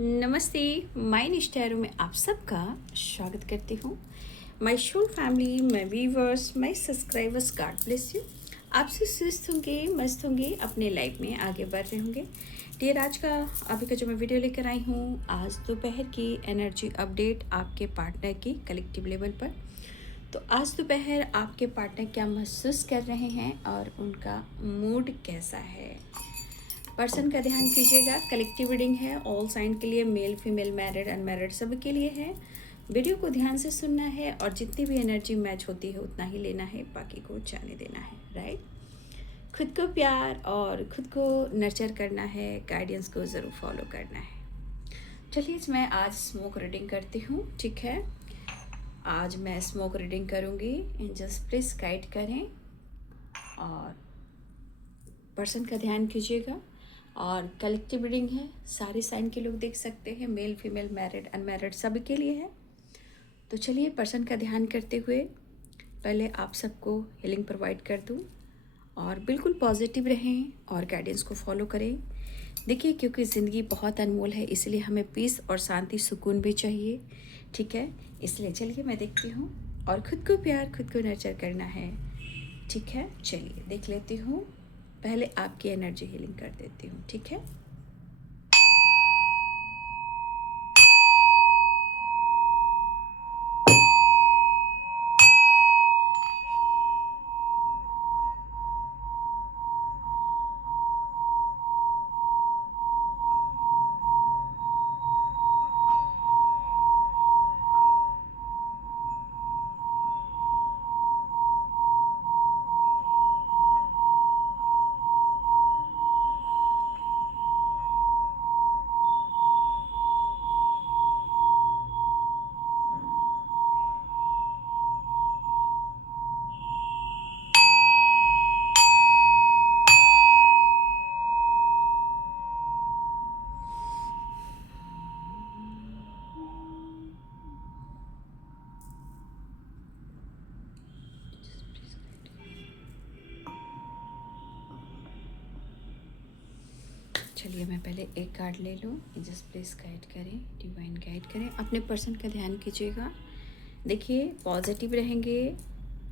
नमस्ते। माय निष्ठा में आप सबका स्वागत करती हूँ। My show family, my viewers, my subscribers, God bless you. आपसे स्वस्थ होंगे, मस्त होंगे, अपने लाइफ में आगे बढ़ रहे होंगे। डियर, आज का अभी का जो मैं वीडियो लेकर आई हूँ, आज दोपहर की एनर्जी अपडेट आपके पार्टनर की कलेक्टिव लेवल पर। तो आज दोपहर आपके पार्टनर क्या महसूस कर रहे हैं और उनका मूड कैसा है, पर्सन का ध्यान कीजिएगा। कलेक्टिव रीडिंग है, ऑल साइन के लिए, मेल फीमेल मैरिड अनमैरिड सब के लिए है। वीडियो को ध्यान से सुनना है और जितनी भी एनर्जी मैच होती है उतना ही लेना है, बाकी को जाने देना है। राइट, खुद को प्यार और खुद को नर्चर करना है, गाइडेंस को ज़रूर फॉलो करना है। चलिए, मैं आज स्मोक रीडिंग करती हूँ। ठीक है, आज मैं स्मोक रीडिंग करूँगी। एंजल्स प्लीज़ गाइड करें और पर्सन का ध्यान कीजिएगा। और कलेक्टिव रीडिंग है, सारे साइन के लोग देख सकते हैं, मेल फीमेल मैरिड अनमैरिड सब के लिए है। तो चलिए, पर्सन का ध्यान करते हुए पहले आप सबको हीलिंग प्रोवाइड कर दूं और बिल्कुल पॉजिटिव रहें और गाइडेंस को फॉलो करें। देखिए, क्योंकि ज़िंदगी बहुत अनमोल है, इसलिए हमें पीस और शांति सुकून भी चाहिए। ठीक है, इसलिए चलिए मैं देखती हूँ और खुद को प्यार, खुद को नर्चर करना है। ठीक है, चलिए देख लेती हूँ। पहले आपकी एनर्जी हीलिंग कर देती हूँ। ठीक है, चलिए मैं पहले एक कार्ड ले लूँ। जस्ट प्लीज़ गाइड करें, डिवाइन गाइड करें। अपने पर्सन का ध्यान कीजिएगा। देखिए, पॉजिटिव रहेंगे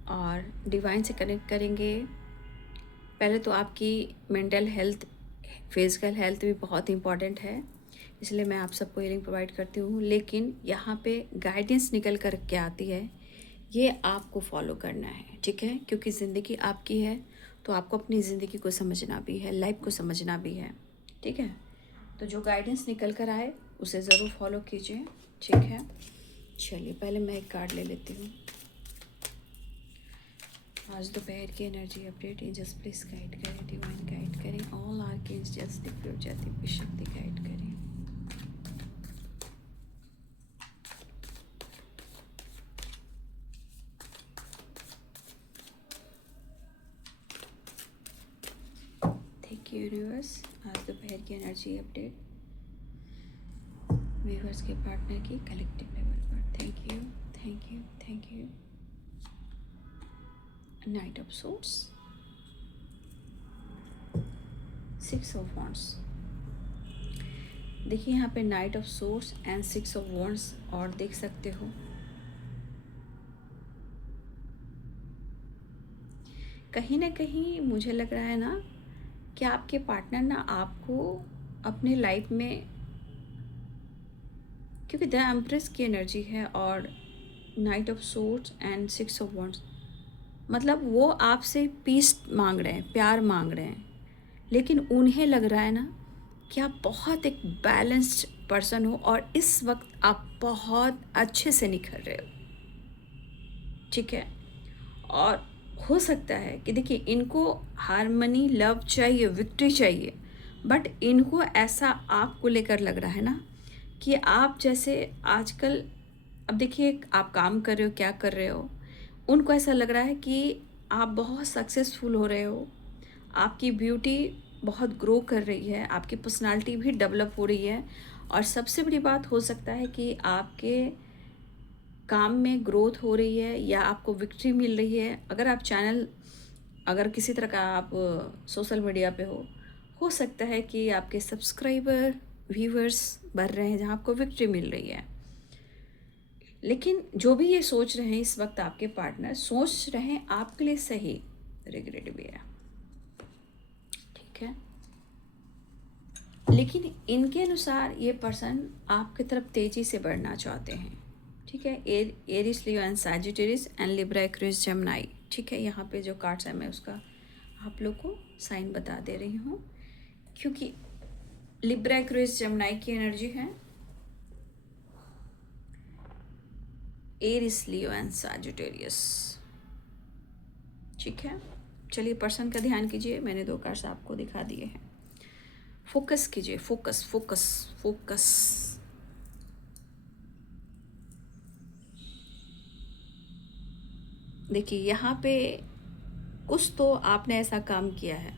और डिवाइन से कनेक्ट करेंगे। पहले तो आपकी मेंटल हेल्थ, फिजिकल हेल्थ भी बहुत इंपॉर्टेंट है, इसलिए मैं आप सबको हीलिंग प्रोवाइड करती हूँ। लेकिन यहाँ पे गाइडेंस निकल कर के आती है, ये आपको फॉलो करना है। ठीक है, क्योंकि ज़िंदगी आपकी है, तो आपको अपनी ज़िंदगी को समझना भी है, लाइफ को समझना भी है। ठीक है, तो जो गाइडेंस निकल कर आए उसे ज़रूर फॉलो कीजिए। ठीक है, चलिए पहले मैं एक कार्ड ले लेती हूँ। आज दोपहर की energy update, angels please guide करें, डिवाइन गाइड करें, ऑल आर्कएंजल्स दिव्य ऊर्जा दिव्य शक्ति गाइड करें। Thank you universe. आज दोपहर की एनर्जी अपडेट व्यूअर्स के पार्टनर की कलेक्टिव लेवल पर। Thank you, thank you, thank you. Knight of swords, 6 of wands. देखिए यहाँ पे knight of swords and 6 of wands, और देख सकते हो कहीं ना कहीं मुझे लग रहा है ना कि आपके पार्टनर ना आपको अपने लाइफ में, क्योंकि द एम्प्रेस की एनर्जी है और night of swords and 6 of wands, मतलब वो आपसे पीस मांग रहे हैं, प्यार मांग रहे हैं। लेकिन उन्हें लग रहा है ना कि आप बहुत एक बैलेंस्ड पर्सन हो और इस वक्त आप बहुत अच्छे से निखर रहे हो। ठीक है, और हो सकता है कि देखिए, इनको हारमनी, लव चाहिए, विक्ट्री चाहिए, बट इनको ऐसा आपको लेकर लग रहा है ना कि आप जैसे आजकल, अब देखिए आप काम कर रहे हो, क्या कर रहे हो, उनको ऐसा लग रहा है कि आप बहुत सक्सेसफुल हो रहे हो, आपकी ब्यूटी बहुत ग्रो कर रही है, आपकी पर्सनालिटी भी डेवलप हो रही है, और सबसे बड़ी बात हो सकता है कि आपके काम में ग्रोथ हो रही है या आपको विक्ट्री मिल रही है। अगर आप चैनल, अगर किसी तरह का आप सोशल मीडिया पे हो सकता है कि आपके सब्सक्राइबर व्यूवर्स बढ़ रहे हैं, जहाँ आपको विक्ट्री मिल रही है। लेकिन जो भी ये सोच रहे हैं इस वक्त आपके पार्टनर, सोच रहे हैं आपके लिए सही, रिग्रेट भी है, ठीक है। लेकिन इनके अनुसार ये पर्सन आपकी तरफ तेज़ी से बढ़ना चाहते हैं, ठीक है। Aries, Leo and Sagittarius and Libra, Aquarius, Gemini, ठीक है। यहाँ पे जो कार्ड्स है मैं उसका आप लोग को साइन बता दे रही हूँ, क्योंकि लिब्रा, एक्वेरियस, जेमिनी की एनर्जी है, एरिस, लियो एंड सैजिटेरियस, ठीक है। चलिए पर्सन का ध्यान कीजिए, मैंने 2 कार्ड्स आपको दिखा दिए हैं। फोकस कीजिए, फोकस फोकस फोकस। देखिए यहाँ पे कुछ तो आपने ऐसा काम किया है,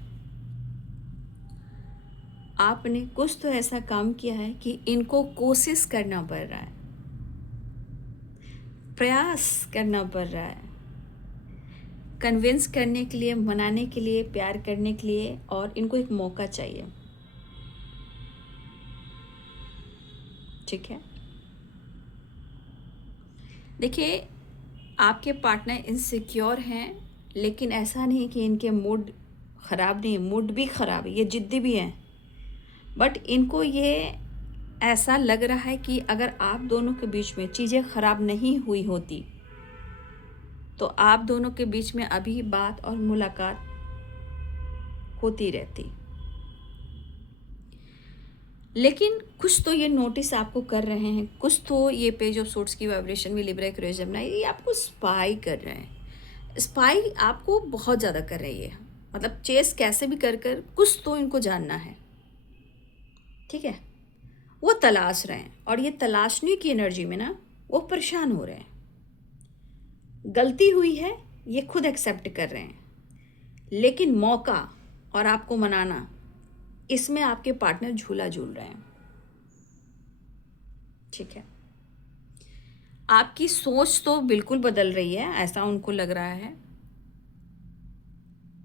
आपने कुछ तो ऐसा काम किया है कि इनको कोशिश करना पड़ रहा है, प्रयास करना पड़ रहा है, कन्विंस करने के लिए, मनाने के लिए, प्यार करने के लिए, और इनको एक मौका चाहिए, ठीक है। देखिए आपके पार्टनर इनसिक्योर हैं, लेकिन ऐसा नहीं कि इनके मूड ख़राब नहीं है, मूड भी ख़राब है, ये ज़िद्दी भी हैं, बट इनको ये ऐसा लग रहा है कि अगर आप दोनों के बीच में चीज़ें ख़राब नहीं हुई होती तो आप दोनों के बीच में अभी बात और मुलाकात होती रहती। लेकिन कुछ तो ये नोटिस आपको कर रहे हैं, कुछ तो ये पेज ऑफ सोर्ट्स की वाइब्रेशन में लिब्रा, एक्वेरियस, जेमिनी, ये आपको स्पाई कर रहे हैं। स्पाई आपको बहुत ज़्यादा कर रही है, मतलब चेस कैसे भी कर कर कुछ तो इनको जानना है, ठीक है। वो तलाश रहे हैं, और ये तलाशने की एनर्जी में ना वो परेशान हो रहे हैं। गलती हुई है ये खुद एक्सेप्ट कर रहे हैं, लेकिन मौका और आपको मनाना, इसमें आपके पार्टनर झूला झूल रहे हैं, ठीक है। आपकी सोच तो बिल्कुल बदल रही है, ऐसा उनको लग रहा है।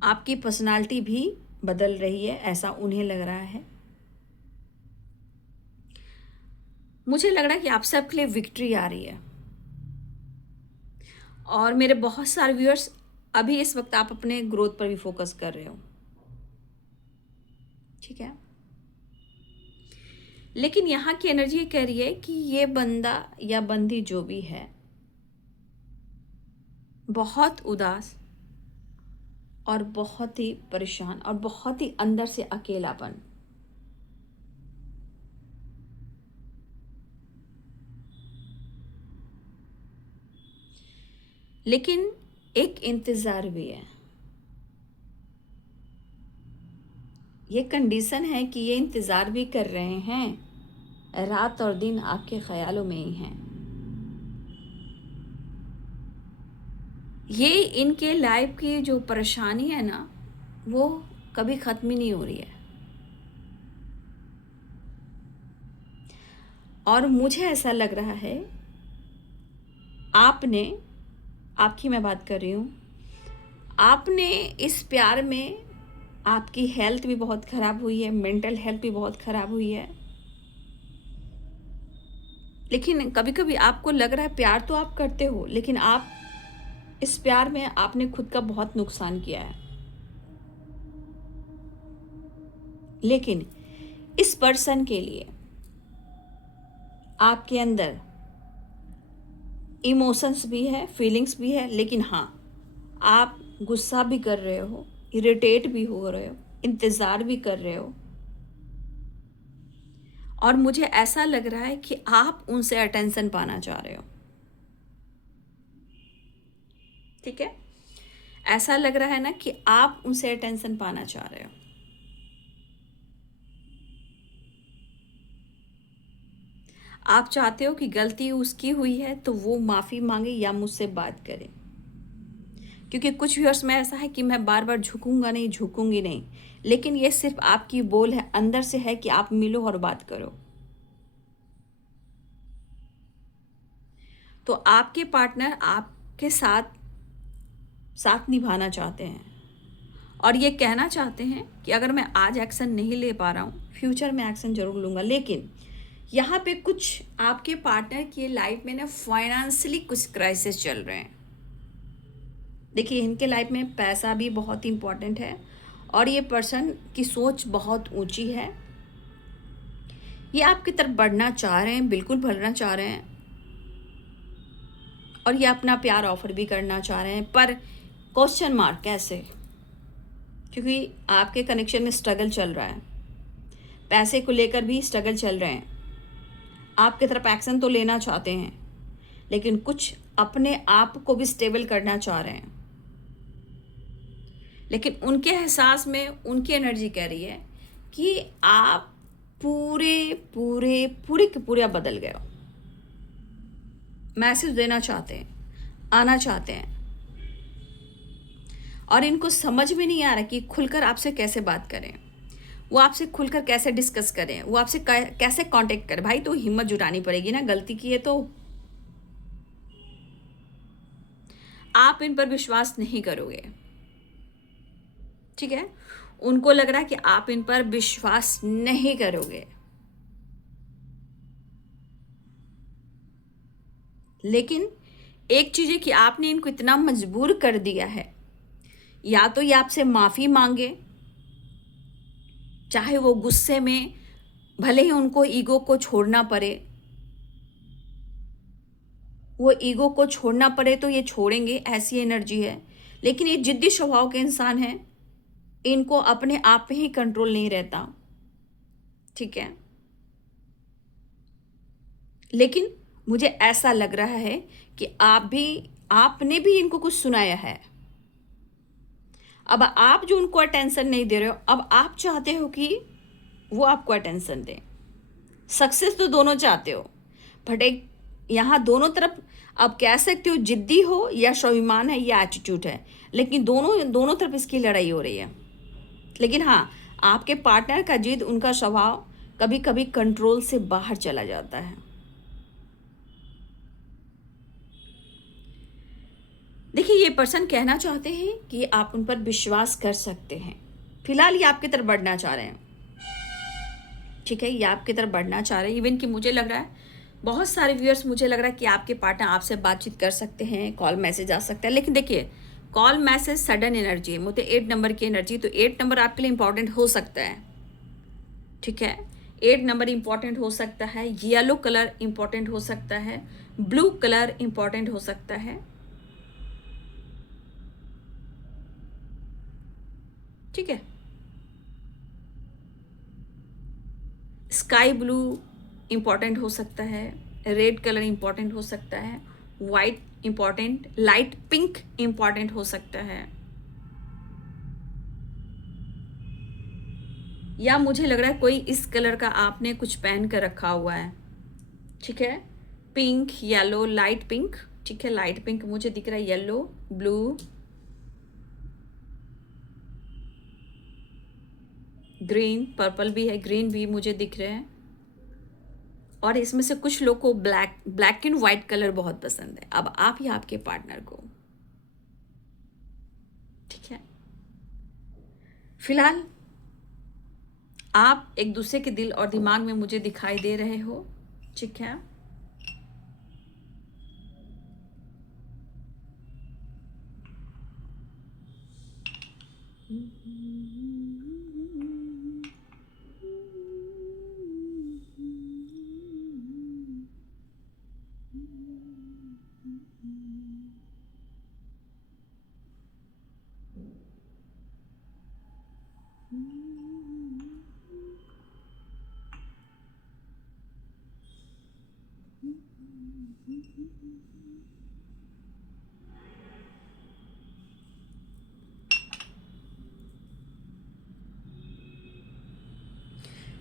आपकी पर्सनालिटी भी बदल रही है, ऐसा उन्हें लग रहा है। मुझे लग रहा है कि आप सबके लिए विक्ट्री आ रही है, और मेरे बहुत सारे व्यूअर्स अभी इस वक्त आप अपने ग्रोथ पर भी फोकस कर रहे हो, ठीक है। लेकिन यहाँ की एनर्जी ये कह रही है कि ये बंदा या बंदी जो भी है बहुत उदास और बहुत ही परेशान और बहुत ही अंदर से अकेलापन, लेकिन एक इंतज़ार भी है। ये कंडीशन है कि ये इंतज़ार भी कर रहे हैं, रात और दिन आपके ख्यालों में ही हैं। ये इनके लाइफ की जो परेशानी है ना, वो कभी ख़त्म ही नहीं हो रही है। और मुझे ऐसा लग रहा है आपने, आपकी मैं बात कर रही हूँ, आपने इस प्यार में आपकी हेल्थ भी बहुत ख़राब हुई है, मेंटल हेल्थ भी बहुत ख़राब हुई है। लेकिन कभी कभी आपको लग रहा है प्यार तो आप करते हो, लेकिन आप इस प्यार में आपने खुद का बहुत नुकसान किया है। लेकिन इस पर्सन के लिए आपके अंदर इमोशंस भी है, फीलिंग्स भी है, लेकिन हाँ आप गुस्सा भी कर रहे हो, इरिटेट भी हो रहे हो, इंतज़ार भी कर रहे हो, और मुझे ऐसा लग रहा है कि आप उनसे अटेंशन पाना चाह रहे हो, ठीक है। ऐसा लग रहा है ना कि आप उनसे अटेंशन पाना चाह रहे हो। आप चाहते हो कि गलती उसकी हुई है तो वो माफ़ी मांगे या मुझसे बात करे, क्योंकि कुछ व्यूअर्स में ऐसा है कि मैं बार बार झुकूंगा नहीं, झुकूंगी नहीं, लेकिन ये सिर्फ आपकी बोल है, अंदर से है कि आप मिलो और बात करो। तो आपके पार्टनर आपके साथ साथ निभाना चाहते हैं, और ये कहना चाहते हैं कि अगर मैं आज एक्शन नहीं ले पा रहा हूँ, फ्यूचर में एक्शन ज़रूर लूँगा। लेकिन यहाँ पे कुछ आपके पार्टनर की लाइफ में ना फाइनेंशियली कुछ क्राइसिस चल रहे हैं। देखिए, इनके लाइफ में पैसा भी बहुत इम्पॉर्टेंट है और ये पर्सन की सोच बहुत ऊंची है। ये आपकी तरफ बढ़ना चाह रहे हैं, बिल्कुल बढ़ना चाह रहे हैं, और ये अपना प्यार ऑफर भी करना चाह रहे हैं, पर क्वेश्चन मार्क कैसे? क्योंकि आपके कनेक्शन में स्ट्रगल चल रहा है, पैसे को लेकर भी स्ट्रगल चल रहे हैं। आपकी तरफ एक्शन तो लेना चाहते हैं, लेकिन कुछ अपने आप को भी स्टेबल करना चाह रहे हैं। लेकिन उनके एहसास में उनकी एनर्जी कह रही है कि आप पूरे पूरे पूरे के पूरे आप बदल गए हो। मैसेज देना चाहते हैं, आना चाहते हैं, और इनको समझ में नहीं आ रहा कि खुलकर आपसे कैसे बात करें, वो आपसे खुलकर कैसे डिस्कस करें, वो आपसे कैसे कांटेक्ट करें। भाई, तो हिम्मत जुटानी पड़ेगी ना, गलती की है तो। आप इन पर विश्वास नहीं करोगे, ठीक है? उनको लग रहा है कि आप इन पर विश्वास नहीं करोगे, लेकिन एक चीज़ है कि आपने इनको इतना मजबूर कर दिया है, या तो ये आपसे माफ़ी मांगे, चाहे वो गुस्से में, भले ही उनको ईगो को छोड़ना पड़े, वो ईगो को छोड़ना पड़े तो ये छोड़ेंगे, ऐसी एनर्जी है। लेकिन ये जिद्दी स्वभाव के इंसान हैं, इनको अपने आप पे ही कंट्रोल नहीं रहता, ठीक है? लेकिन मुझे ऐसा लग रहा है कि आपने भी इनको कुछ सुनाया है। अब आप जो उनको अटेंशन नहीं दे रहे हो, अब आप चाहते हो कि वो आपको अटेंशन दें। सक्सेस तो दोनों चाहते हो, बट एक यहाँ दोनों तरफ आप कह सकते हो जिद्दी हो या स्वाभिमान है या एटीट्यूड है, लेकिन दोनों तरफ इसकी लड़ाई हो रही है। लेकिन हाँ, आपके पार्टनर का जिद, उनका स्वभाव कभी कभी कंट्रोल से बाहर चला जाता है। देखिए, ये पर्सन कहना चाहते हैं कि आप उन पर विश्वास कर सकते हैं। फिलहाल ये आपकी तरफ बढ़ना चाह रहे हैं, ठीक है? ये आपकी तरफ बढ़ना चाह रहे हैं। इवन कि मुझे लग रहा है, बहुत सारे व्यूअर्स, मुझे लग रहा है कि आपके पार्टनर आपसे बातचीत कर सकते हैं, कॉल मैसेज आ सकता है। लेकिन देखिए, कॉल मैसेज सडन एनर्जी है, मुझे 8 नंबर की एनर्जी, तो 8 नंबर आपके लिए इंपॉर्टेंट हो सकता है, ठीक है? 8 नंबर इंपॉर्टेंट हो सकता है, येलो कलर इंपॉर्टेंट हो सकता है, ब्लू कलर इंपॉर्टेंट हो सकता है, ठीक है? स्काई ब्लू इंपॉर्टेंट हो सकता है, रेड कलर इंपॉर्टेंट हो सकता है, white important, light pink important हो सकता है, या मुझे लग रहा है कोई इस कलर का आपने कुछ पहन कर रखा हुआ है, ठीक है? पिंक, येलो, लाइट पिंक, ठीक है? लाइट पिंक मुझे दिख रहा है, येलो, ब्लू, ग्रीन, पर्पल भी है, ग्रीन भी मुझे दिख रहे हैं। और इसमें से कुछ लोग को ब्लैक एंड व्हाइट कलर बहुत पसंद है। अब आप या आपके पार्टनर को, ठीक है? फिलहाल आप एक दूसरे के दिल और दिमाग में मुझे दिखाई दे रहे हो, ठीक है?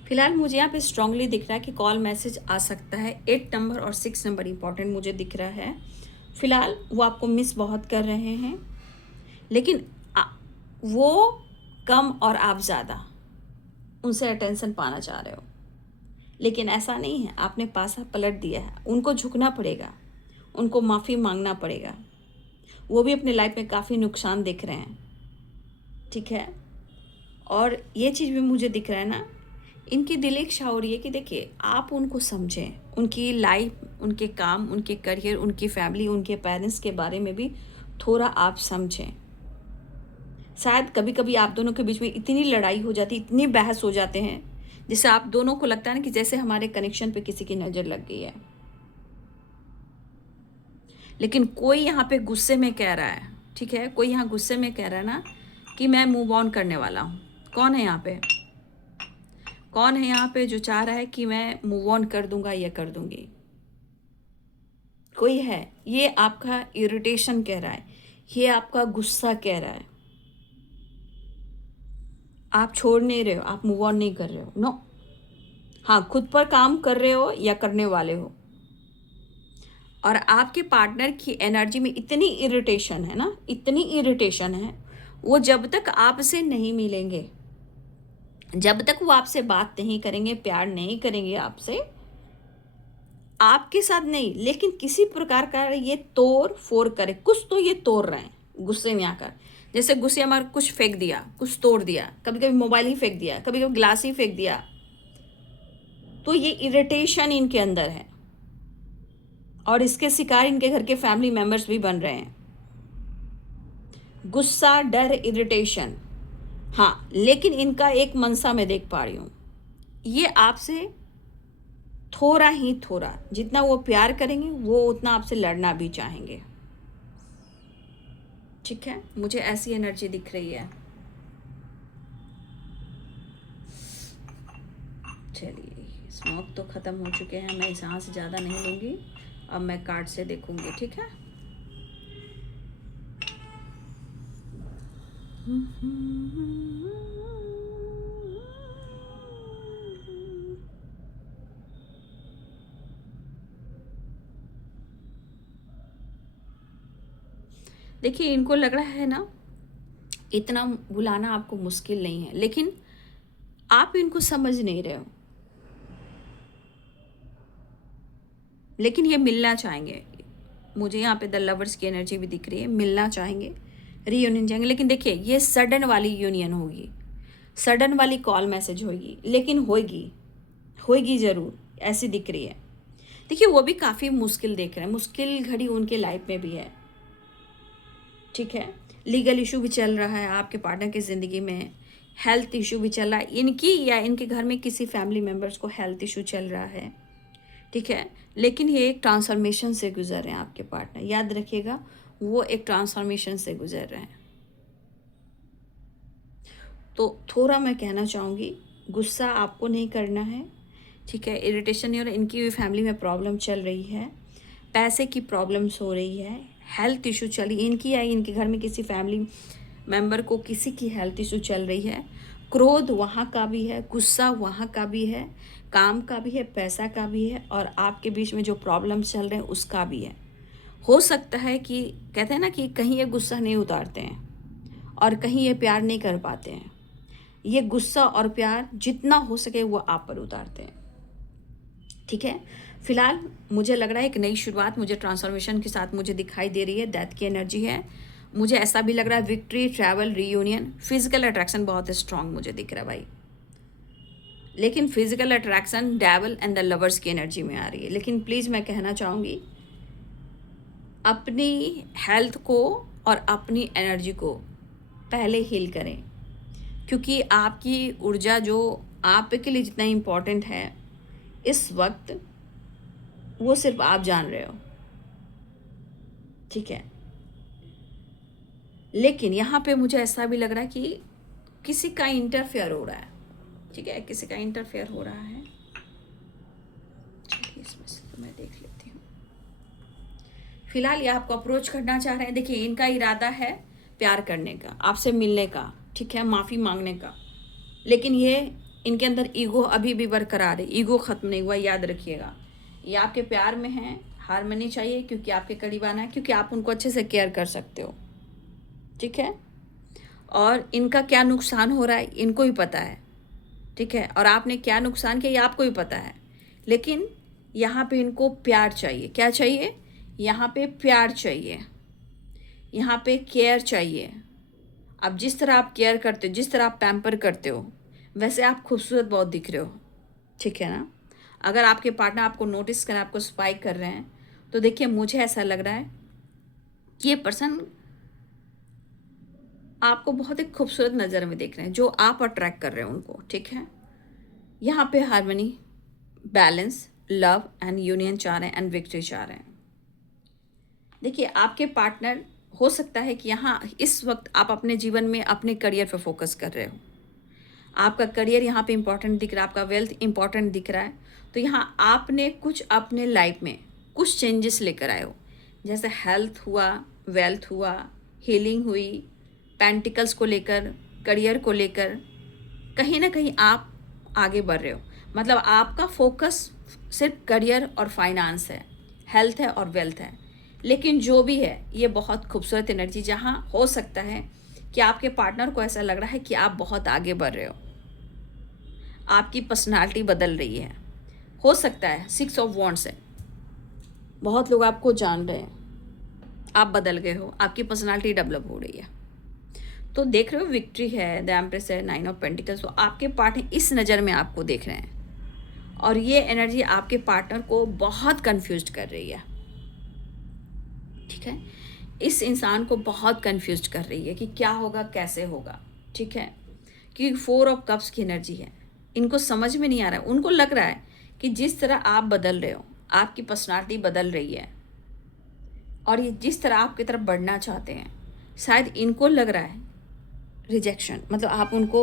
फिलहाल मुझे यहाँ पे स्ट्रांगली दिख रहा है कि कॉल मैसेज आ सकता है। 8 नंबर और 6 नंबर इंपॉर्टेंट मुझे दिख रहा है। फिलहाल वो आपको मिस बहुत कर रहे हैं, लेकिन वो कम और आप ज़्यादा उनसे अटेंशन पाना चाह रहे हो। लेकिन ऐसा नहीं है, आपने पासा पलट दिया है। उनको झुकना पड़ेगा, उनको माफ़ी मांगना पड़ेगा। वो भी अपने लाइफ में काफ़ी नुकसान देख रहे हैं, ठीक है। और ये चीज़ भी मुझे दिख रहा है ना, इनकी दिल एक इच्छा हो रही है कि देखिए आप उनको समझें, उनकी लाइफ, उनके काम, उनके करियर, उनकी फैमिली, उनके पेरेंट्स के बारे में भी थोड़ा आप समझें। शायद कभी कभी आप दोनों के बीच में इतनी लड़ाई हो जाती, इतनी बहस हो जाते हैं, जिससे आप दोनों को लगता है ना कि जैसे हमारे कनेक्शन पे किसी की नज़र लग गई है। लेकिन कोई यहाँ पे गुस्से में कह रहा है, ठीक है, कोई यहाँ गुस्से में कह रहा है ना कि मैं मूव ऑन करने वाला हूँ। कौन है यहाँ पे? कौन है यहाँ पे जो चाह रहा है कि मैं मूव ऑन कर दूंगा या कर दूंगी? कोई है। ये आपका इरिटेशन कह रहा है, ये आपका गुस्सा कह रहा है। आप छोड़ नहीं रहे हो, आप मूव ऑन नहीं कर रहे हो, नो। हाँ, खुद पर काम कर रहे हो या करने वाले हो। और आपके पार्टनर की एनर्जी में इतनी इरिटेशन है ना, इतनी इरिटेशन है, वो जब तक आपसे नहीं मिलेंगे, जब तक वो आपसे बात नहीं करेंगे, प्यार नहीं करेंगे आपसे, आपके साथ नहीं, लेकिन किसी प्रकार का ये तोड़ फोड़ करे, कुछ तो ये तोड़ रहे हैं गुस्से में आकर। जैसे गुस्से में कुछ फेंक दिया, कुछ तोड़ दिया, कभी कभी मोबाइल ही फेंक दिया, कभी कभी ग्लास ही फेंक दिया। तो ये इरिटेशन इनके अंदर है और इसके शिकार इनके घर के फैमिली मेंबर्स भी बन रहे हैं। गुस्सा, डर, इरिटेशन। हाँ, लेकिन इनका एक मनसा मैं देख पा रही हूँ, ये आपसे थोड़ा ही थोड़ा, जितना वो प्यार करेंगे वो उतना आपसे लड़ना भी चाहेंगे। ठीक है, मुझे ऐसी एनर्जी दिख रही है। चलिए, स्मोक तो ख़त्म हो चुके हैं, मैं सांस ज़्यादा नहीं लूँगी, अब मैं कार्ड से देखूँगी। ठीक है। देखिए, इनको लग रहा है ना इतना बुलाना आपको मुश्किल नहीं है, लेकिन आप इनको समझ नहीं रहे हो। लेकिन ये मिलना चाहेंगे, मुझे यहाँ पे द लवर्स की एनर्जी भी दिख रही है, मिलना चाहेंगे, रीयूनियन चाहेंगे। लेकिन देखिए, ये सडन वाली यूनियन होगी, सडन वाली कॉल मैसेज होगी, लेकिन होगी, होगी ज़रूर, ऐसी दिख रही है। देखिए, वो भी काफ़ी मुश्किल देख रहे हैं, मुश्किल घड़ी उनके लाइफ में भी है। ठीक है, लीगल इशू भी चल रहा है आपके पार्टनर की ज़िंदगी में, हेल्थ इशू भी चल रहा है, इनकी या इनके घर में किसी फैमिली मेम्बर्स को हेल्थ इशू चल रहा है। ठीक है, लेकिन ये एक ट्रांसफॉर्मेशन से गुजर रहे हैं आपके पार्टनर, याद रखिएगा, वो एक ट्रांसफॉर्मेशन से गुजर रहे हैं। तो थोड़ा मैं कहना चाहूँगी, गुस्सा आपको नहीं करना है। ठीक है, इरिटेशन नहीं हो रहा, इनकी भी फैमिली में प्रॉब्लम चल रही है, पैसे की प्रॉब्लम्स हो रही है, हेल्थ इशू चल रही है, इनकी या इनके घर में किसी फैमिली मेंबर को किसी की हेल्थ इशू चल रही है। क्रोध वहाँ का भी है, गुस्सा वहाँ का भी है, काम का भी है, पैसा का भी है, और आपके बीच में जो प्रॉब्लम्स चल रहे हैं उसका भी है। हो सकता है कि कहते हैं ना कि कहीं ये गुस्सा नहीं उतारते हैं और कहीं ये प्यार नहीं कर पाते हैं। ये गुस्सा और प्यार जितना हो सके वो आप पर उतारते हैं। ठीक है, फिलहाल मुझे लग रहा है एक नई शुरुआत मुझे ट्रांसफॉर्मेशन के साथ मुझे दिखाई दे रही है, डेथ की एनर्जी है। मुझे ऐसा भी लग रहा है victory, travel, reunion, physical attraction बहुत स्ट्रांग मुझे दिख रहा है भाई। लेकिन physical attraction devil and the lovers की एनर्जी में आ रही है। लेकिन प्लीज़ मैं कहना चाहूँगी, अपनी हेल्थ को और अपनी एनर्जी को पहले हील करें, क्योंकि आपकी ऊर्जा जो आपके लिए जितना इम्पोर्टेंट है इस वक्त, वो सिर्फ आप जान रहे हो। ठीक है, लेकिन यहाँ पे मुझे ऐसा भी लग रहा है कि किसी का इंटरफेयर हो रहा है। ठीक है, किसी का इंटरफेयर हो रहा है। चलिए, इसमें से तो मैं देख लेती हूँ। फिलहाल ये आपको अप्रोच करना चाह रहे हैं। देखिए, इनका इरादा है प्यार करने का, आपसे मिलने का, ठीक है, माफ़ी मांगने का, लेकिन ये इनके अंदर ईगो अभी भी बरकरार है, ईगो ख़त्म नहीं हुआ, याद रखिएगा। ये आपके प्यार में हैं, हार माननी चाहिए, क्योंकि आपके करीब आना है, क्योंकि आप उनको अच्छे से केयर कर सकते हो। ठीक है, और इनका क्या नुकसान हो रहा है इनको ही पता है। ठीक है, और आपने क्या नुकसान किया ये आपको भी पता है। लेकिन यहाँ पे इनको प्यार चाहिए। क्या चाहिए? यहाँ पे प्यार चाहिए, यहाँ पे केयर चाहिए, अब जिस तरह आप केयर करते हो, जिस तरह आप पैम्पर करते हो, वैसे आप खूबसूरत बहुत दिख रहे हो, ठीक है ना। अगर आपके पार्टनर आपको नोटिस करें, आपको स्पाइक कर रहे हैं, तो देखिए मुझे ऐसा लग रहा है कि ये पर्सन आपको बहुत ही खूबसूरत नज़र में देख रहे हैं, जो आप अट्रैक्ट कर रहे हो उनको, ठीक है। यहाँ पे harmony, balance, love and union चाह रहे हैं एंड विक्ट्री चाह रहे हैं। देखिए आपके पार्टनर, हो सकता है कि यहाँ इस वक्त आप अपने जीवन में अपने करियर पर फोकस कर रहे हो, आपका करियर यहाँ पे इम्पोर्टेंट दिख रहा है, आपका वेल्थ इम्पोर्टेंट दिख रहा है। तो यहाँ आपने कुछ अपने लाइफ में कुछ चेंजेस लेकर आए हो, जैसे हेल्थ हुआ, वेल्थ हुआ, हीलिंग हुई, पेंटिकल्स को लेकर, करियर को लेकर कहीं ना कहीं आप आगे बढ़ रहे हो। मतलब आपका फोकस सिर्फ करियर और फाइनेंस है, हेल्थ है और वेल्थ है। लेकिन जो भी है, ये बहुत खूबसूरत एनर्जी, जहाँ हो सकता है कि आपके पार्टनर को ऐसा लग रहा है कि आप बहुत आगे बढ़ रहे हो, आपकी पर्सनालिटी बदल रही है। हो सकता है 6 ऑफ वॉन्ड्स है, बहुत लोग आपको जान रहे हैं, आप बदल गए हो, आपकी पर्सनालिटी डेवलप हो रही है। तो देख रहे हो विक्ट्री है, द एम्प्रेस है, 9 ऑफ पेंटिकल्स। तो आपके पार्टनर इस नज़र में आपको देख रहे हैं, और ये एनर्जी आपके पार्टनर को बहुत कंफ्यूज कर रही है, ठीक है। इस इंसान को बहुत कंफ्यूज कर रही है कि क्या होगा, कैसे होगा, ठीक है। क्योंकि 4 ऑफ कप्स की एनर्जी है, इनको समझ में नहीं आ रहा है। उनको लग रहा है कि जिस तरह आप बदल रहे हो, आपकी पर्सनालिटी बदल रही है, और ये जिस तरह आपकी तरफ बढ़ना चाहते हैं, शायद इनको लग रहा है रिजेक्शन, मतलब आप उनको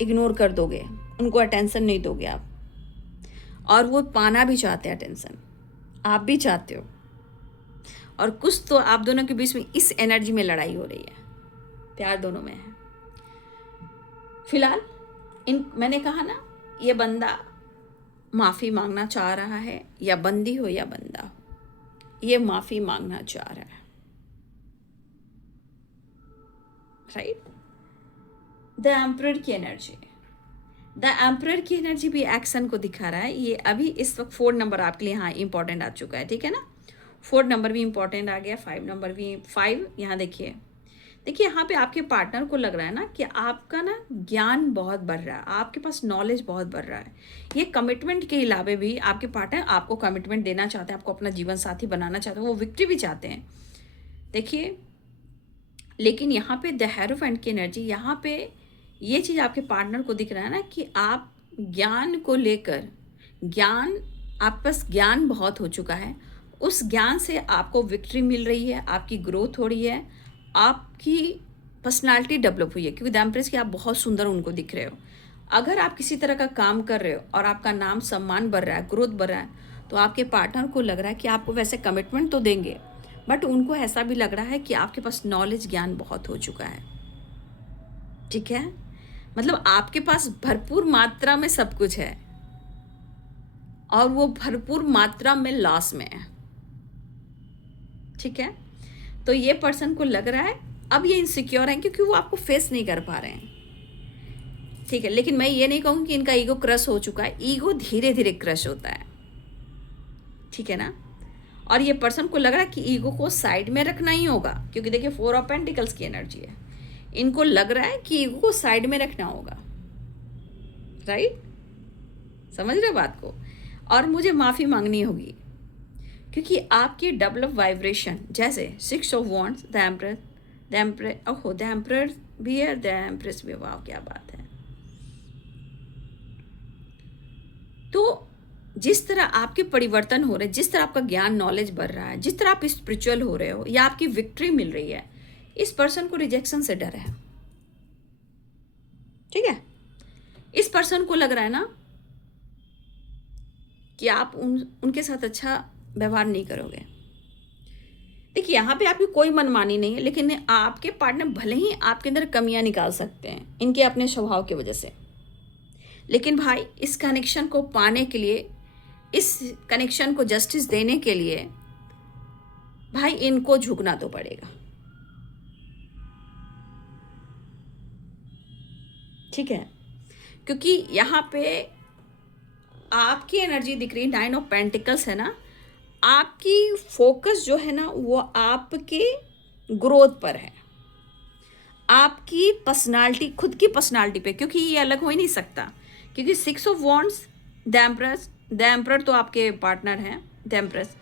इग्नोर कर दोगे, उनको अटेंशन नहीं दोगे आप। और वो पाना भी चाहते हैं अटेंशन, आप भी चाहते हो। और कुछ तो आप दोनों के बीच में इस एनर्जी में लड़ाई हो रही है, प्यार दोनों में है। फिलहाल मैंने कहा ना, ये बंदा माफ़ी मांगना चाह रहा है, या बंदी हो या बंदा हो, ये माफ़ी मांगना चाह रहा है, राइट। द एम्परर की एनर्जी, द एम्परर की एनर्जी भी एक्शन को दिखा रहा है। ये अभी इस वक्त 4 नंबर आपके लिए हाँ इंपॉर्टेंट आ चुका है, ठीक है ना। 4 नंबर भी इंपॉर्टेंट आ गया, 5 नंबर भी। 5 यहाँ देखिए, देखिए यहाँ पे आपके पार्टनर को लग रहा है ना कि आपका ना ज्ञान बहुत बढ़ रहा है, आपके पास नॉलेज बहुत बढ़ रहा है। ये कमिटमेंट के अलावा भी आपके पार्टनर आपको कमिटमेंट देना चाहते हैं, आपको अपना जीवन साथी बनाना चाहते हैं, वो विक्ट्री भी चाहते हैं, देखिए। लेकिन यहाँ पे द हेरोफेंट की एनर्जी, यहाँ पे ये चीज़ आपके पार्टनर को दिख रहा है ना कि आप ज्ञान को लेकर, ज्ञान, आप पास ज्ञान बहुत हो चुका है, उस ज्ञान से आपको विक्ट्री मिल रही है, आपकी ग्रोथ हो रही है, आपकी पर्सनालिटी डेवलप हुई है। क्योंकि द एम्प्रेस की आप बहुत सुंदर उनको दिख रहे हो। अगर आप किसी तरह का काम कर रहे हो और आपका नाम सम्मान बढ़ रहा है, ग्रोथ बढ़ रहा है, तो आपके पार्टनर को लग रहा है कि आपको वैसे कमिटमेंट तो देंगे, बट उनको ऐसा भी लग रहा है कि आपके पास नॉलेज, ज्ञान बहुत हो चुका है, ठीक है। मतलब आपके पास भरपूर मात्रा में सब कुछ है, और वो भरपूर मात्रा में लॉस में है, ठीक है। तो ये पर्सन को लग रहा है अब ये इनसिक्योर है, क्योंकि वो आपको फेस नहीं कर पा रहे हैं, ठीक है। लेकिन मैं ये नहीं कहूँगी कि इनका ईगो क्रश हो चुका है, ईगो धीरे धीरे क्रश होता है, ठीक है ना। और ये पर्सन को लग रहा है कि ईगो को साइड में रखना ही होगा, क्योंकि देखिए 4 ऑफ पेंटिकल्स की एनर्जी है। इनको लग रहा है कि ईगो को साइड में रखना होगा, राइट, समझ रहे बात को। और मुझे माफ़ी मांगनी होगी, क्योंकि आपकी डेवलप वाइब्रेशन, जैसे 6 ऑफ वॉन्ड्स, द एम्परर, ओहो द एम्परर भी है, द एम्प्रेस भी, वाह क्या बात है। तो जिस तरह आपके परिवर्तन हो रहे हैं, जिस तरह आपका ज्ञान, नॉलेज बढ़ रहा है, जिस तरह आप स्पिरिचुअल हो रहे हो, या आपकी विक्ट्री मिल रही है, इस पर्सन को रिजेक्शन से डर है, ठीक है। इस पर्सन को लग रहा है ना कि आप उनके साथ अच्छा व्यवहार नहीं करोगे। देखिए यहाँ पे आपकी कोई मनमानी नहीं है, लेकिन आपके पार्टनर भले ही आपके अंदर कमियां निकाल सकते हैं इनके अपने स्वभाव की वजह से, लेकिन भाई इस कनेक्शन को पाने के लिए, इस कनेक्शन को जस्टिस देने के लिए भाई इनको झुकना तो पड़ेगा, ठीक है। क्योंकि यहाँ पे आपकी एनर्जी दिख रही है, 9 ऑफ पेंटिकल्स है ना, आपकी फोकस जो है ना वो आपके ग्रोथ पर है, आपकी पर्सनालिटी, खुद की पर्सनालिटी पे, क्योंकि ये अलग हो ही नहीं सकता, क्योंकि 6 ऑफ वॉन्ड्स, द एम्परर तो आपके पार्टनर हैं, the empress,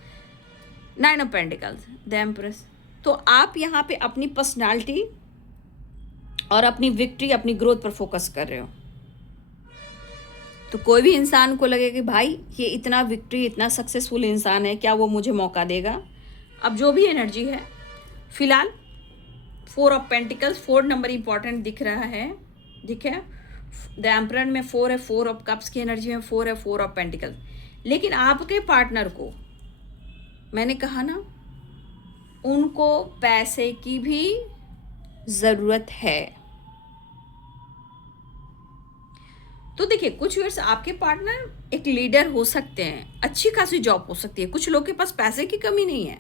9 of pentacles, the empress. तो आप यहाँ पे अपनी पर्सनालिटी और अपनी विक्ट्री, अपनी ग्रोथ पर फोकस कर रहे हो। तो कोई भी इंसान को लगे कि भाई ये इतना विक्ट्री, इतना सक्सेसफुल इंसान है, क्या वो मुझे मौका देगा। अब जो भी एनर्जी है, फिलहाल 4 ऑफ पेंटिकल्स, 4 नंबर इंपॉर्टेंट दिख रहा है, दिखे द एम्परर में 4 है, 4 ऑफ कप्स की एनर्जी में 4 है, 4 ऑफ पेंटिकल्स। लेकिन आपके पार्टनर को, मैंने कहा ना, उनको पैसे की भी ज़रूरत है। तो देखिए, कुछ व्यूअर्स, आपके पार्टनर एक लीडर हो सकते हैं, अच्छी खासी जॉब हो सकती है, कुछ लोग के पास पैसे की कमी नहीं है।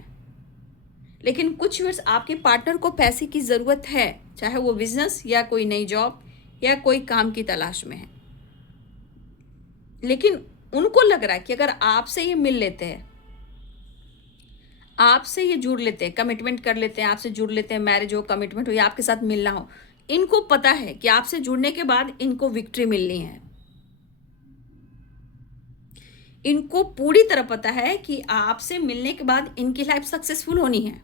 लेकिन कुछ व्यूअर्स, आपके पार्टनर को पैसे की ज़रूरत है, चाहे वो बिजनेस या कोई नई जॉब या कोई काम की तलाश में है। लेकिन उनको लग रहा है कि अगर आपसे ये मिल लेते हैं, आपसे ये जुड़ लेते हैं, कमिटमेंट कर लेते हैं, आपसे जुड़ लेते हैं, मैरिज हो, कमिटमेंट हो या आपके साथ मिलना हो, इनको पता है कि आपसे जुड़ने के बाद इनको विक्ट्री मिलनी है। इनको पूरी तरह पता है कि आपसे मिलने के बाद इनकी लाइफ सक्सेसफुल होनी है।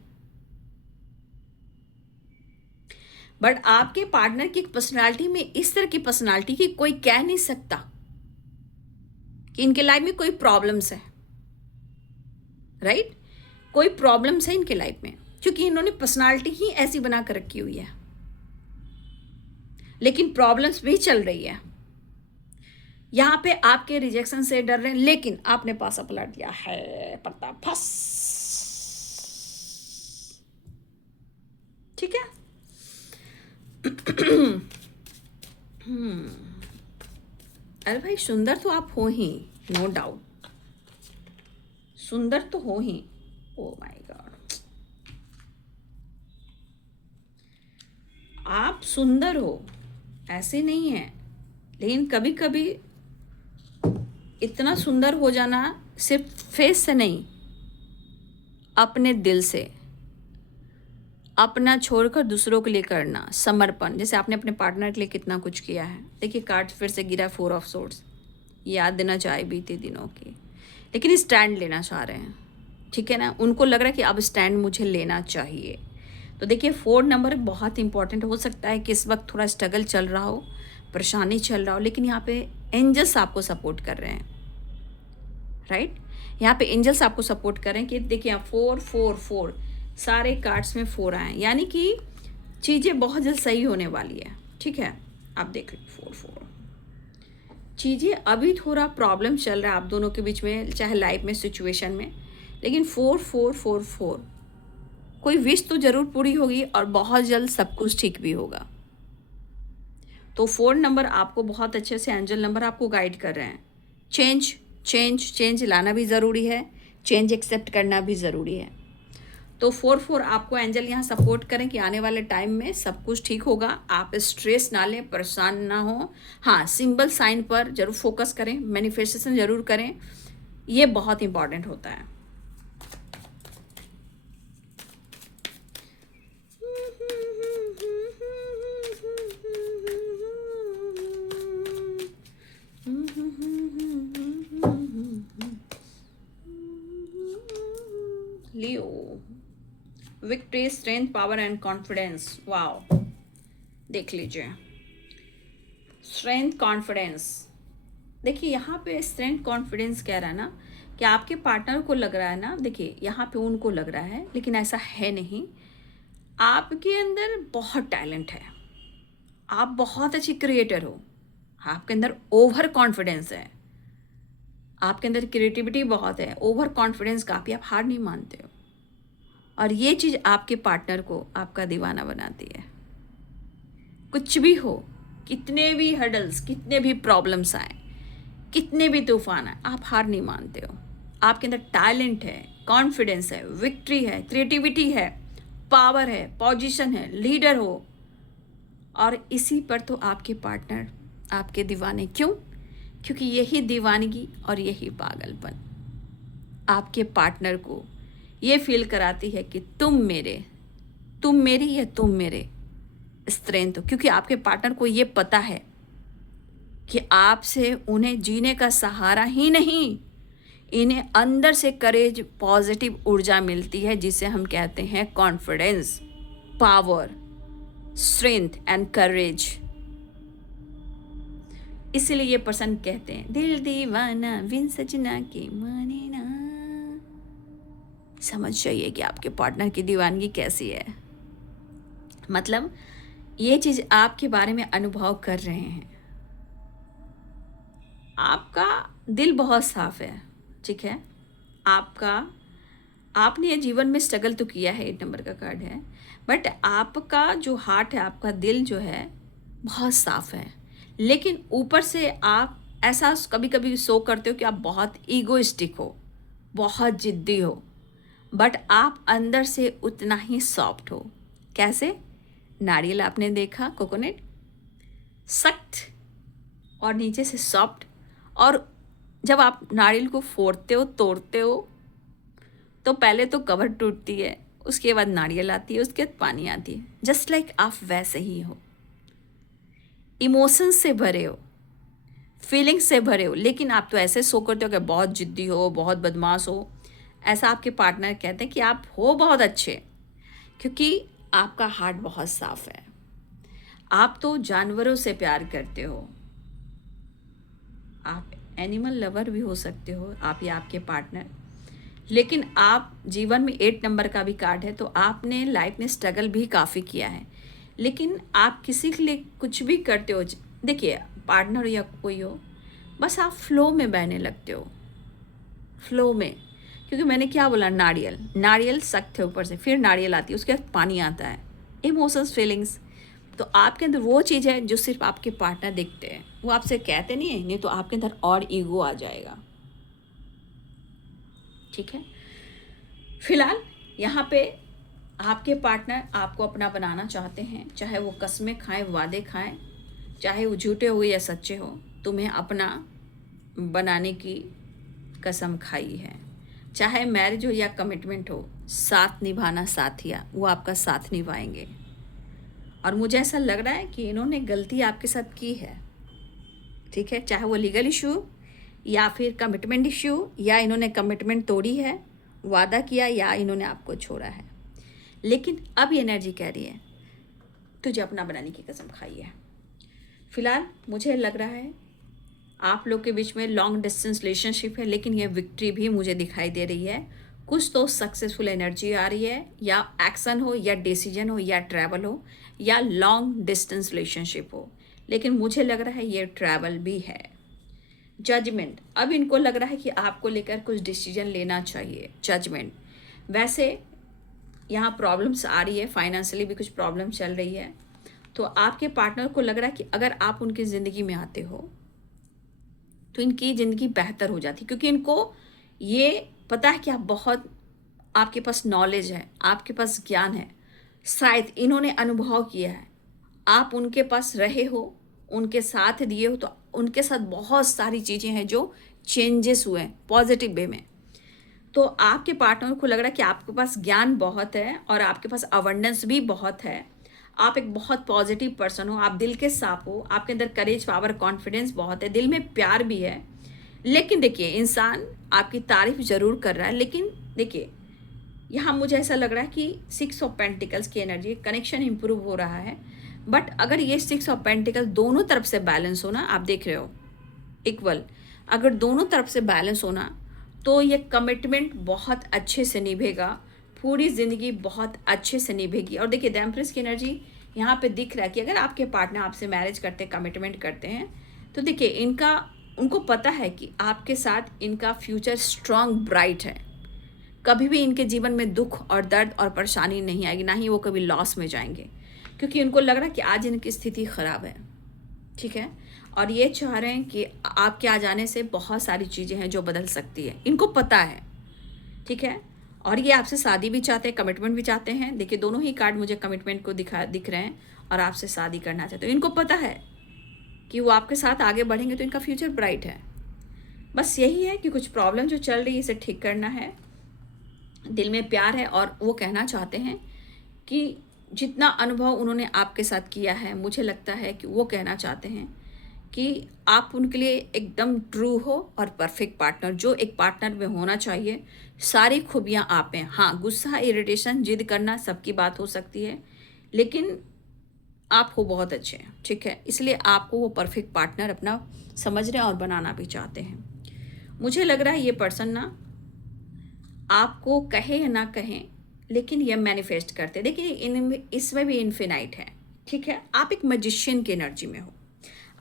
बट आपके पार्टनर की पर्सनालिटी में इस तरह की पर्सनालिटी की कोई कह नहीं सकता कि इनके लाइफ में कोई प्रॉब्लम्स है, राइट? कोई प्रॉब्लम्स है इनके लाइफ में, क्योंकि इन्होंने पर्सनालिटी ही ऐसी बना कर रखी हुई है। लेकिन प्रॉब्लम्स भी चल रही है। यहां पे आपके रिजेक्शन से डर रहे हैं, लेकिन आपने पासा पलट दिया है, पता फस। ठीक है। अरे भाई, सुंदर तो आप हो ही, नो डाउट, सुंदर तो हो ही। ओ माय गॉड, आप सुंदर हो, ऐसे नहीं है। लेकिन कभी कभी इतना सुंदर हो जाना सिर्फ फेस से नहीं, अपने दिल से, अपना छोड़कर दूसरों के लिए करना, समर्पण। जैसे आपने अपने पार्टनर के लिए कितना कुछ किया है। देखिए, कार्ड फिर से गिरा 4 ऑफ सोर्ड्स, याद देना चाहे बीते दिनों की, लेकिन स्टैंड लेना चाह रहे हैं। ठीक है ना, उनको लग रहा है कि अब स्टैंड मुझे लेना चाहिए। तो देखिए, 4 नंबर बहुत इंपॉर्टेंट हो सकता है कि इस वक्त थोड़ा स्ट्रगल चल रहा हो, परेशानी चल रहा हो, लेकिन यहाँ पे एंजल्स आपको सपोर्ट कर रहे हैं, राइट? यहाँ पे एंजल्स आपको सपोर्ट कर रहे हैं कि देखिए, यहाँ 4 4 4 सारे कार्ड्स में 4 आए, यानी कि चीज़ें बहुत जल्द सही होने वाली है। ठीक है, आप देख लीजिए 4 4 चीज़ें, अभी थोड़ा प्रॉब्लम चल रहा है आप दोनों के बीच में, चाहे लाइफ में, सिचुएशन में, लेकिन 4 4 4 4 कोई विश तो जरूर पूरी होगी और बहुत जल्द सब कुछ ठीक भी होगा। तो 4 नंबर आपको बहुत अच्छे से, एंजल नंबर आपको गाइड कर रहे हैं। चेंज चेंज चेंज लाना भी ज़रूरी है, चेंज एक्सेप्ट करना भी ज़रूरी है। तो 4 4 आपको एंजल यहाँ सपोर्ट करें कि आने वाले टाइम में सब कुछ ठीक होगा, आप स्ट्रेस ना लें, परेशान ना हो। हाँ, सिंबल साइन पर जरूर फोकस करें, मैनिफेस्टेशन जरूर करें, ये बहुत इंपॉर्टेंट होता है। Leo, victory, strength, power and confidence. Wow, देख लीजिए, स्ट्रेंथ, कॉन्फिडेंस। देखिए, यहाँ पे स्ट्रेंथ कॉन्फिडेंस कह रहा है ना कि आपके पार्टनर को लग रहा है ना, देखिए यहाँ पे उनको लग रहा है, लेकिन ऐसा है नहीं, आपके अंदर बहुत टैलेंट है, आप बहुत अच्छी क्रिएटर हो, आपके अंदर ओवर कॉन्फिडेंस है, आपके अंदर क्रिएटिविटी बहुत है, ओवर कॉन्फिडेंस काफ़ी, आप हार नहीं मानते हो। और ये चीज़ आपके पार्टनर को आपका दीवाना बनाती है। कुछ भी हो, कितने भी हर्डल्स, कितने भी प्रॉब्लम्स आए, कितने भी तूफान आए, आप हार नहीं मानते हो। आपके अंदर टैलेंट है, कॉन्फिडेंस है, विक्ट्री है, क्रिएटिविटी है, पावर है, पोजीशन है, लीडर हो। और इसी पर तो आपके पार्टनर आपके दीवाने। क्यों? क्योंकि यही दीवानगी और यही पागलपन आपके पार्टनर को ये फील कराती है कि तुम मेरे, तुम मेरी या तुम मेरे। स्ट्रेंथ हो, क्योंकि आपके पार्टनर को ये पता है कि आपसे उन्हें जीने का सहारा ही नहीं, इन्हें अंदर से करेज, पॉजिटिव ऊर्जा मिलती है, जिसे हम कहते हैं confidence, power, strength and courage. इसलिए ये पर्सन कहते हैं दिल दीवाना बिन सजना के माने ना। समझ जाइए कि आपके पार्टनर की दीवानगी कैसी है। मतलब ये चीज़ आपके बारे में अनुभव कर रहे हैं। आपका दिल बहुत साफ है, ठीक है। आपने ये जीवन में स्ट्रगल तो किया है, 8 नंबर का कार्ड है, बट आपका जो हार्ट है, आपका दिल जो है बहुत साफ है। लेकिन ऊपर से आप ऐसा कभी कभी शो करते हो कि आप बहुत ईगोइस्टिक हो, बहुत जिद्दी हो, बट आप अंदर से उतना ही सॉफ्ट हो। कैसे? नारियल आपने देखा, कोकोनट सख्त और नीचे से सॉफ्ट, और जब आप नारियल को फोड़ते हो, तोड़ते हो, तो पहले तो कवर टूटती है, उसके बाद नारियल आती है, उसके बाद पानी आती है। जस्ट लाइक आप वैसे ही हो, इमोशंस से भरे हो, फीलिंग्स से भरे हो, लेकिन आप तो ऐसे शो करते हो कि बहुत जिद्दी हो, बहुत बदमाश हो। ऐसा आपके पार्टनर कहते हैं कि आप हो बहुत अच्छे, क्योंकि आपका हार्ट बहुत साफ है। आप तो जानवरों से प्यार करते हो, आप एनिमल लवर भी हो सकते हो, आप या आपके पार्टनर। लेकिन आप जीवन में 8 नंबर का भी कार्ड है, तो आपने लाइफ में स्ट्रगल भी काफ़ी किया है। लेकिन आप किसी के लिए कुछ भी करते हो, देखिए पार्टनर या कोई हो, बस आप फ्लो में बहने लगते हो, फ्लो में। क्योंकि मैंने क्या बोला, नारियल सख्त है ऊपर से, फिर नारियल आती है, उसके बाद पानी आता है, इमोशंस, फीलिंग्स। तो आपके अंदर वो चीज़ है जो सिर्फ आपके पार्टनर देखते हैं, वो आपसे कहते नहीं है, नहीं तो आपके अंदर और ईगो आ जाएगा, ठीक है। फिलहाल यहाँ पे आपके पार्टनर आपको अपना बनाना चाहते हैं, चाहे वो कस्में खाएं, वादे खाएं, चाहे वो झूठे हो या सच्चे हो, तुम्हें अपना बनाने की कसम खाई है। चाहे मैरिज हो या कमिटमेंट हो, साथ निभाना साथिया, वो आपका साथ निभाएंगे। और मुझे ऐसा लग रहा है कि इन्होंने गलती आपके साथ की है, ठीक है। चाहे वो लीगल इशू या फिर कमिटमेंट इशू, या इन्होंने कमिटमेंट तोड़ी है, वादा किया, या इन्होंने आपको छोड़ा है। लेकिन अब ये एनर्जी कह रही है तुझे अपना बनाने की कसम खाई है। फिलहाल मुझे लग रहा है आप लोग के बीच में लॉन्ग डिस्टेंस रिलेशनशिप है, लेकिन ये विक्ट्री भी मुझे दिखाई दे रही है। कुछ तो सक्सेसफुल एनर्जी आ रही है, या एक्शन हो, या डिसीजन हो, या ट्रैवल हो, या लॉन्ग डिस्टेंस रिलेशनशिप हो। लेकिन मुझे लग रहा है ये ट्रैवल भी है। जजमेंट, अब इनको लग रहा है कि आपको लेकर कुछ डिसीजन लेना चाहिए, जजमेंट। वैसे यहाँ प्रॉब्लम्स आ रही है, फाइनेंशियली भी कुछ प्रॉब्लम चल रही है, तो आपके पार्टनर को लग रहा है कि अगर आप उनकी ज़िंदगी में आते हो तो इनकी ज़िंदगी बेहतर हो जाती, क्योंकि इनको ये पता है कि आप बहुत, आपके पास नॉलेज है, आपके पास ज्ञान है, शायद इन्होंने अनुभव किया है, आप उनके पास रहे हो, उनके साथ दिए हो, तो उनके साथ बहुत सारी चीज़ें हैं जो चेंजेस हुए हैं पॉजिटिव वे में। तो आपके पार्टनर को लग रहा है कि आपके पास ज्ञान बहुत है और आपके पास अवेंडेंस भी बहुत है, आप एक बहुत पॉजिटिव पर्सन हो, आप दिल के साफ हो, आपके अंदर करेज, पावर, कॉन्फिडेंस बहुत है, दिल में प्यार भी है। लेकिन देखिए इंसान आपकी तारीफ ज़रूर कर रहा है, लेकिन देखिए यहाँ मुझे ऐसा लग रहा है कि 6 ऑफ पेंटिकल्स की एनर्जी, कनेक्शन इंप्रूव हो रहा है। बट अगर ये 6 ऑफ पेंटिकल्स दोनों तरफ से बैलेंस हो ना, आप देख रहे हो इक्वल, अगर दोनों तरफ से बैलेंस होना, तो ये कमिटमेंट बहुत अच्छे से निभेगा, पूरी ज़िंदगी बहुत अच्छे से निभेगी। और देखिए द एम्प्रेस की एनर्जी यहाँ पे दिख रहा है कि अगर आपके पार्टनर आपसे मैरिज करते हैं, कमिटमेंट करते हैं, तो देखिए उनको पता है कि आपके साथ इनका फ्यूचर स्ट्रांग, ब्राइट है। कभी भी इनके जीवन में दुख और दर्द और परेशानी नहीं आएगी, ना ही वो कभी लॉस में जाएंगे, क्योंकि उनको लग रहा है कि आज इनकी स्थिति ख़राब है, ठीक है। और ये चाह रहे हैं कि आपके आ जाने से बहुत सारी चीज़ें हैं जो बदल सकती है, इनको पता है, ठीक है। और ये आपसे शादी भी चाहते हैं, कमिटमेंट भी चाहते हैं। देखिए दोनों ही कार्ड मुझे कमिटमेंट को दिख रहे हैं, और आपसे शादी करना चाहते हैं। इनको पता है कि वो आपके साथ आगे बढ़ेंगे तो इनका फ्यूचर ब्राइट है। बस यही है कि कुछ प्रॉब्लम जो चल रही है इसे ठीक करना है, दिल में प्यार है, और वो कहना चाहते हैं कि जितना अनुभव उन्होंने आपके साथ किया है, मुझे लगता है कि वो कहना चाहते हैं कि आप उनके लिए एकदम ट्रू हो और परफेक्ट पार्टनर, जो एक पार्टनर में होना चाहिए। सारी खूबियाँ आप हैं। हाँ, गुस्सा, इरिटेशन, जिद करना सबकी बात हो सकती है, लेकिन आप हो बहुत अच्छे हैं, ठीक है। इसलिए आपको वो परफेक्ट पार्टनर अपना समझ रहे हैं और बनाना भी चाहते हैं। मुझे लग रहा है ये पर्सन ना आपको कहे या ना कहें, लेकिन ये मैनिफेस्ट करते हैं। देखिए इसमें भी इन्फिनाइट है, ठीक है। आप एक मजिशियन की एनर्जी में हो।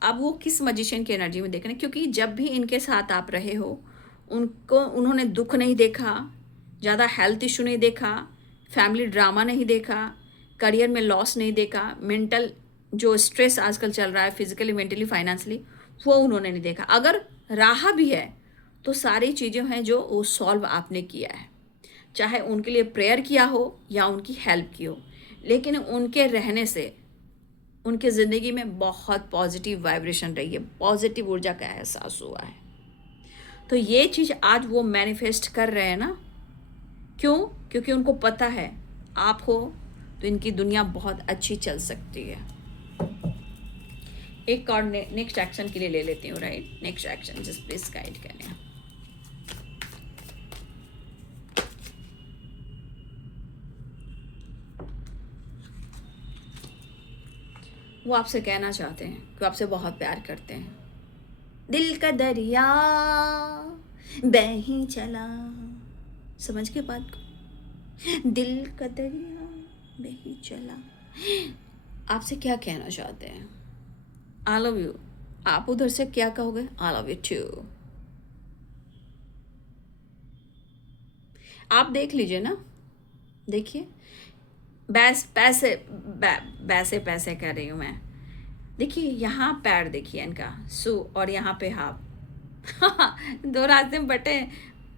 अब वो किस मजिशियन की एनर्जी में देख रहे हैं, क्योंकि जब भी इनके साथ आप रहे हो, उन्होंने दुख नहीं देखा, ज़्यादा हेल्थ इशू नहीं देखा, फैमिली ड्रामा नहीं देखा, करियर में लॉस नहीं देखा, मेंटल जो स्ट्रेस आजकल चल रहा है फिजिकली, मेंटली, फाइनेंशियली, वो उन्होंने नहीं देखा। अगर रहा भी है तो सारी चीज़ें हैं जो वो सॉल्व आपने किया है, चाहे उनके लिए प्रेयर किया हो या उनकी हेल्प की हो, लेकिन उनके रहने से उनके ज़िंदगी में बहुत पॉजिटिव वाइब्रेशन रही है, पॉजिटिव ऊर्जा का एहसास हुआ है। तो ये चीज़ आज वो मैनिफेस्ट कर रहे हैं ना। क्यों? क्योंकि उनको पता है आप हो तो इनकी दुनिया बहुत अच्छी चल सकती है। एक कार्ड नेक्स्ट एक्शन के लिए ले लेती हूँ, right. Next action just please guide करें। वो आपसे कहना चाहते हैं कि आपसे बहुत प्यार करते हैं। दिल का दरिया बह ही चला, समझ के बात को, दिल का दरिया बह ही चला। आपसे क्या कहना चाहते हैं? I love you. आप उधर से क्या कहोगे? I love you too. आप देख लीजिए ना, देखिए पैसे पैसे कह रही हूँ मैं। देखिए यहाँ पैर देखिए इनका, सू, और यहाँ पे हाफ। दो रास्ते में बटे,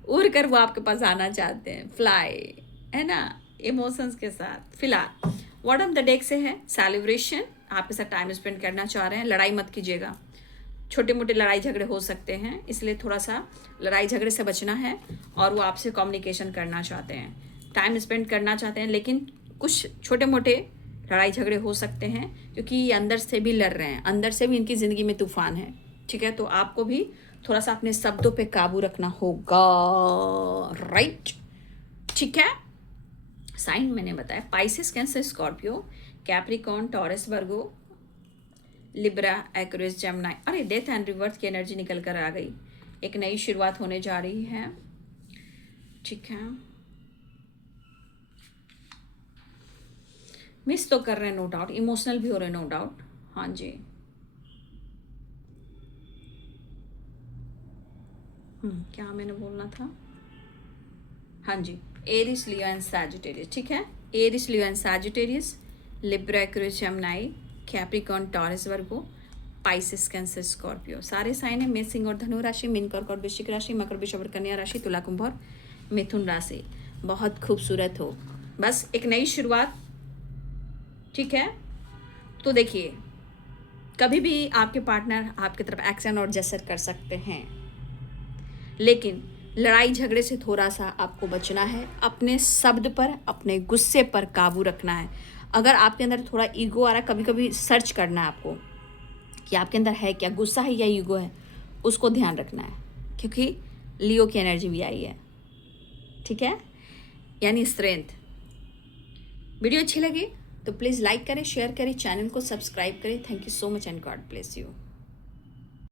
उड़ कर वो आपके पास आना चाहते हैं, फ्लाई, है ना, इमोशंस के साथ। फिलहाल बॉटम द डेक से है सेलिब्रेशन, आपके साथ टाइम स्पेंड करना चाह रहे हैं। लड़ाई मत कीजिएगा, छोटे मोटे लड़ाई झगड़े हो सकते हैं, इसलिए थोड़ा सा लड़ाई झगड़े से बचना है। और वो आपसे कम्युनिकेशन करना चाहते हैं, टाइम स्पेंड करना चाहते हैं, लेकिन कुछ छोटे मोटे लड़ाई झगड़े हो सकते हैं, क्योंकि ये अंदर से भी लड़ रहे हैं, अंदर से भी इनकी ज़िंदगी में तूफान है, ठीक है। तो आपको भी थोड़ा सा अपने शब्दों पे काबू रखना होगा, राइट, ठीक है। साइन मैंने बताया, Pisces, Cancer, Scorpio, Capricorn, Taurus, Virgo, Libra, Aquarius, Gemini. अरे डेथ एंड रिवर्थ की एनर्जी निकल कर आ गई। एक नई शुरुआत होने जा रही है, ठीक है। मिस तो कर रहे हैं नो डाउट, इमोशनल भी हो रहे हैं नो डाउट, हाँ जी। क्या मैंने बोलना था? हाँ जी, एरिस, लियो एंड सैजिटेरियस, ठीक है। Aries, Leo and Sagittarius, Libra, Aquarius, Gemini, Capricorn, Taurus, Virgo, Pisces, Cancer, Scorpio, सारे साइन है। मेष, सिंह और धनु राशि, मीन, कर्क, वृश्चिक राशि, मकर, वृषभ और कन्या राशि, तुला, कुंभ और मिथुन राशि। बहुत खूबसूरत हो, बस एक नई शुरुआत, ठीक है। तो देखिए, कभी भी आपके पार्टनर आपकी तरफ एक्शन और जेस्चर कर सकते हैं, लेकिन लड़ाई झगड़े से थोड़ा सा आपको बचना है। अपने शब्द पर, अपने गुस्से पर काबू रखना है। अगर आपके अंदर थोड़ा ईगो आ रहा है, कभी कभी सर्च करना है आपको कि आपके अंदर है क्या, गुस्सा है या ईगो है, उसको ध्यान रखना है, क्योंकि लियो की एनर्जी भी आई है, ठीक है, यानी स्ट्रेंथ। वीडियो अच्छी लगी तो प्लीज़ लाइक करें, शेयर करें, चैनल को सब्सक्राइब करें। Thank you so much and God bless you.